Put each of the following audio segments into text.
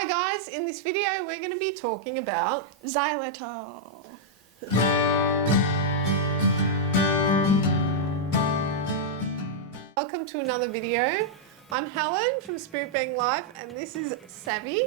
Hi guys, in this video we're going to be talking about Xylitol. Welcome to another video. I'm Helen from Spirit Being Life and this is Savvy.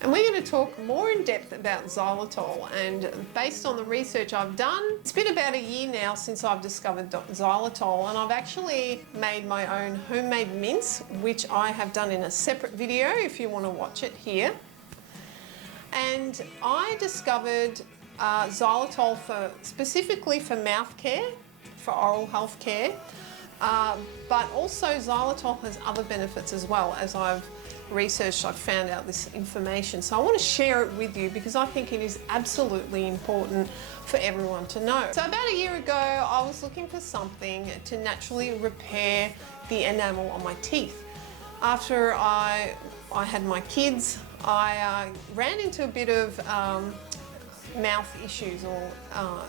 And we're going to talk more in depth about xylitol, and based on the research I've done, it's been about a year now since I've discovered xylitol, and I've actually made my own homemade mints, which I have done in a separate video if you want to watch it here. And I discovered xylitol specifically for mouth care, for oral health care, but also xylitol has other benefits as well. As I've researched, I've found out this information, so I want to share it with you because I think it is absolutely important for everyone to know. So about a year ago I was looking for something to naturally repair the enamel on my teeth. After I had my kids, I ran into a bit of mouth issues or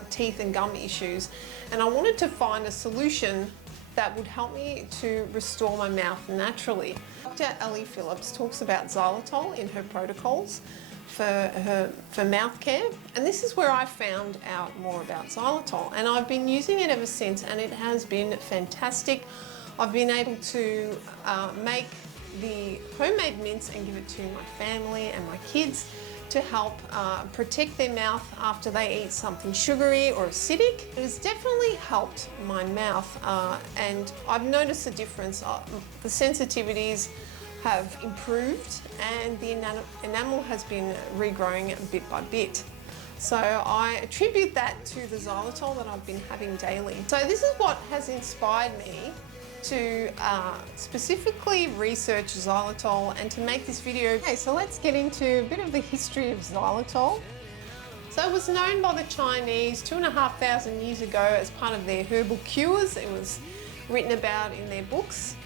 teeth and gum issues, and I wanted to find a solution that would help me to restore my mouth naturally. Dr. Ellie Phillips talks about xylitol in her protocols for mouth care, and this is where I found out more about xylitol, and I've been using it ever since, and it has been fantastic. I've been able to make the homemade mints and give it to my family and my kids to help protect their mouth after they eat something sugary or acidic. It has definitely helped my mouth, and I've noticed a difference. The sensitivities have improved and the enamel has been regrowing bit by bit. So I attribute that to the xylitol that I've been having daily. So this is what has inspired me to specifically research xylitol and to make this video. Okay, so let's get into a bit of the history of xylitol. So it was known by the Chinese 2,500 years ago as part of their herbal cures. It was written about in their books.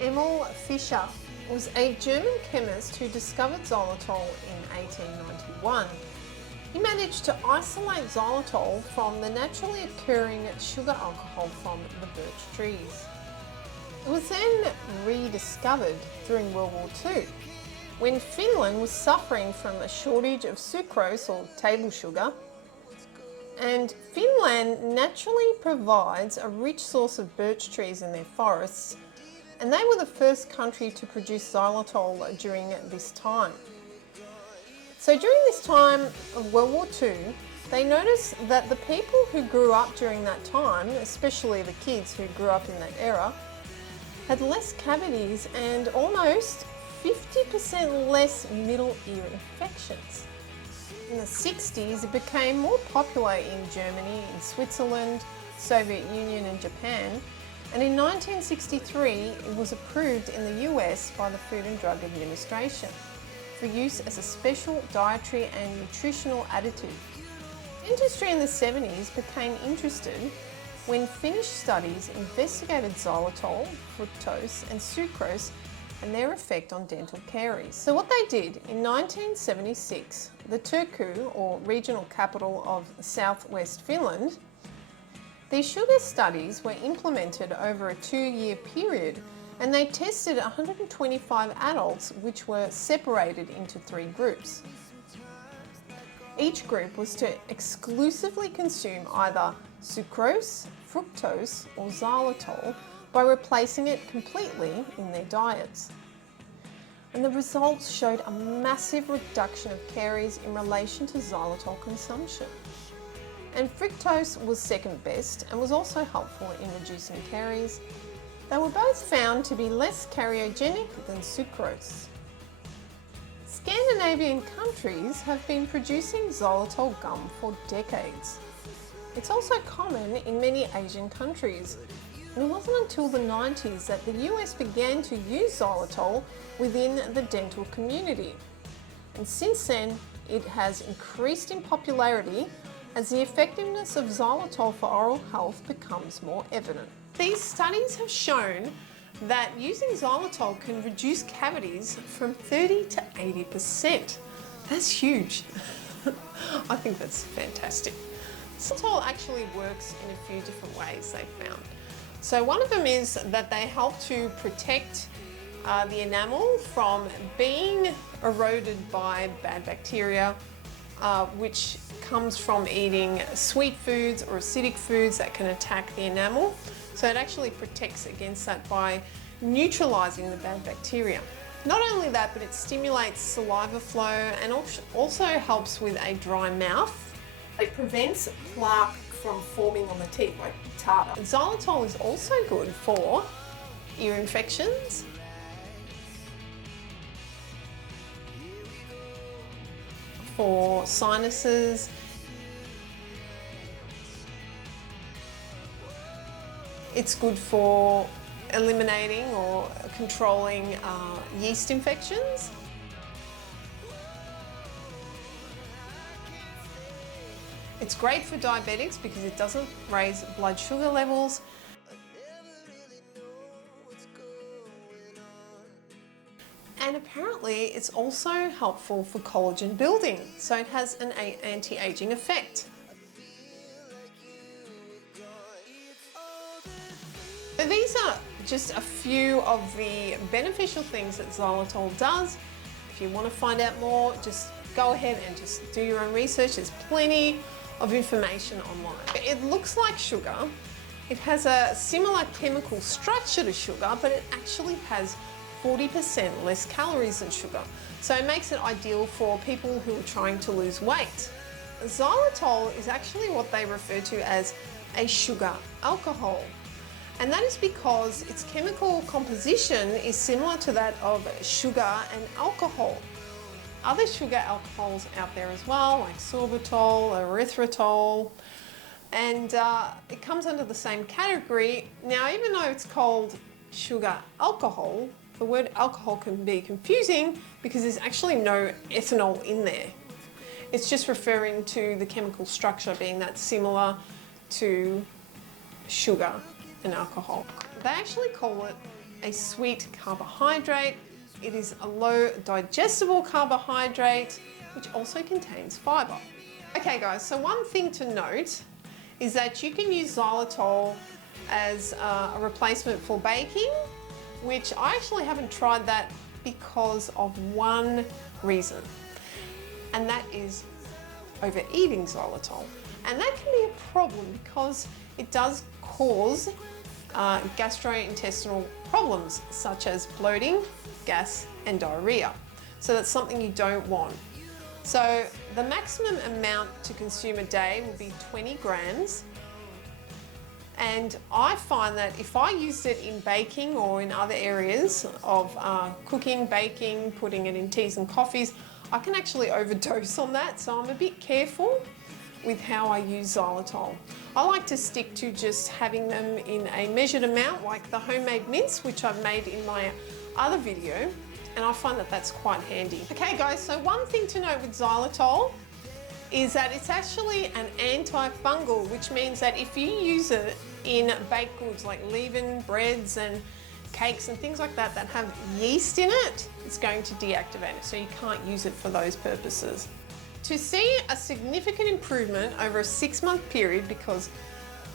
Emil Fischer was a German chemist who discovered xylitol in 1891. He managed to isolate xylitol from the naturally occurring sugar alcohol from the birch trees. It was then rediscovered during World War II, when Finland was suffering from a shortage of sucrose or table sugar, and Finland naturally provides a rich source of birch trees in their forests, and they were the first country to produce xylitol during this time. So during this time of World War II, they noticed that the people who grew up during that time, especially the kids who grew up in that era, had less cavities and almost 50% less middle ear infections. In the 60s, it became more popular in Germany, in Switzerland, Soviet Union and Japan, and in 1963 it was approved in the US by the Food and Drug Administration for use as a special dietary and nutritional additive. Industry in the 70s became interested when Finnish studies investigated xylitol, fructose and sucrose and their effect on dental caries. So what they did, in 1976, the Turku, or regional capital of southwest Finland, these sugar studies were implemented over a 2-year period, and they tested 125 adults which were separated into 3 groups. Each group was to exclusively consume either sucrose, fructose or xylitol by replacing it completely in their diets. And the results showed a massive reduction of caries in relation to xylitol consumption. And fructose was second best and was also helpful in reducing caries. They were both found to be less cariogenic than sucrose. Scandinavian countries have been producing xylitol gum for decades. It's also common in many Asian countries. And it wasn't until the 90s that the US began to use xylitol within the dental community. And since then, it has increased in popularity as the effectiveness of xylitol for oral health becomes more evident. These studies have shown that using xylitol can reduce cavities from 30 to 80%. That's huge. I think that's fantastic. Xylitol actually works in a few different ways, they found. So one of them is that they help to protect the enamel from being eroded by bad bacteria, which comes from eating sweet foods or acidic foods that can attack the enamel. So it actually protects against that by neutralizing the bad bacteria. Not only that, but it stimulates saliva flow and also helps with a dry mouth. It prevents plaque from forming on the teeth, like tartar. Xylitol is also good for ear infections, for sinuses, it's good for eliminating or controlling yeast infections. It's great for diabetics because it doesn't raise blood sugar levels. And apparently it's also helpful for collagen building, so it has an anti-aging effect. So these are just a few of the beneficial things that xylitol does. If you want to find out more, just go ahead and just do your own research. There's plenty of information online. It looks like sugar. It has a similar chemical structure to sugar, but it actually has 40% less calories than sugar. So it makes it ideal for people who are trying to lose weight. Xylitol is actually what they refer to as a sugar alcohol. And that is because its chemical composition is similar to that of sugar and alcohol. Other sugar alcohols out there as well, like sorbitol, erythritol, and it comes under the same category. Now, even though it's called sugar alcohol, the word alcohol can be confusing because there's actually no ethanol in there. It's just referring to the chemical structure being that similar to sugar and alcohol. They actually call it a sweet carbohydrate. It is a low digestible carbohydrate, which also contains fiber. Okay guys, so one thing to note is that you can use xylitol as a replacement for baking, which I actually haven't tried that because of one reason, and that is overeating xylitol. And that can be a problem because it does cause gastrointestinal problems such as bloating, gas and diarrhea. So that's something you don't want. So the maximum amount to consume a day will be 20 grams. And I find that if I used it in baking or in other areas of cooking, baking, putting it in teas and coffees, I can actually overdose on that. So I'm a bit careful with how I use xylitol. I like to stick to just having them in a measured amount, like the homemade mince, which I've made in my other video, and I find that that's quite handy. Okay guys, so one thing to note with xylitol is that it's actually an antifungal, which means that if you use it in baked goods like leaven, breads and cakes and things like that that have yeast in it, it's going to deactivate it, so you can't use it for those purposes. To see a significant improvement over a 6-month period, because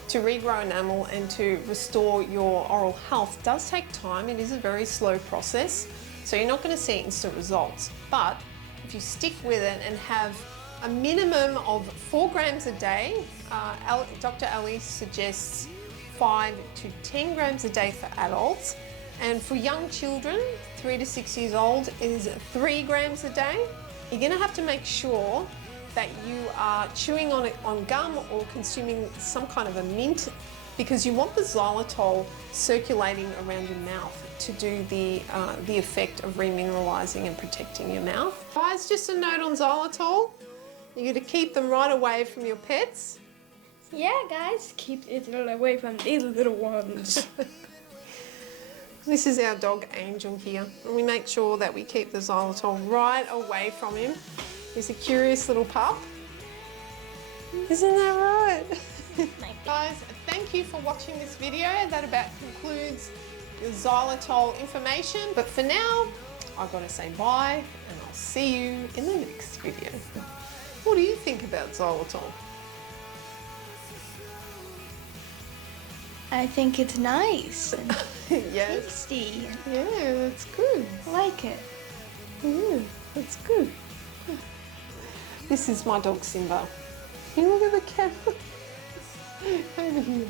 to regrow enamel and to restore your oral health does take time. It is a very slow process, so you're not going to see instant results. But if you stick with it and have a minimum of 4 grams a day, Dr. Ali suggests 5 to 10 grams a day for adults, and for young children, 3 to 6 years old, is 3 grams a day. You're going to have to make sure that you are chewing on it on gum or consuming some kind of a mint, because you want the xylitol circulating around your mouth to do the effect of remineralizing and protecting your mouth. Guys, just a note on xylitol. You're going to keep them right away from your pets. Yeah, guys, keep it away from these little ones. This is our dog Angel here, and we make sure that we keep the xylitol right away from him. He's a curious little pup. Isn't that right? Guys, thank you for watching this video. That about concludes the xylitol information. But for now, I've got to say bye, and I'll see you in the next video. What do you think about xylitol? I think it's nice and Yes. tasty. Yeah, that's good. it. Yeah, that's good. This is my dog Simba. Here, look at the camera. Over here.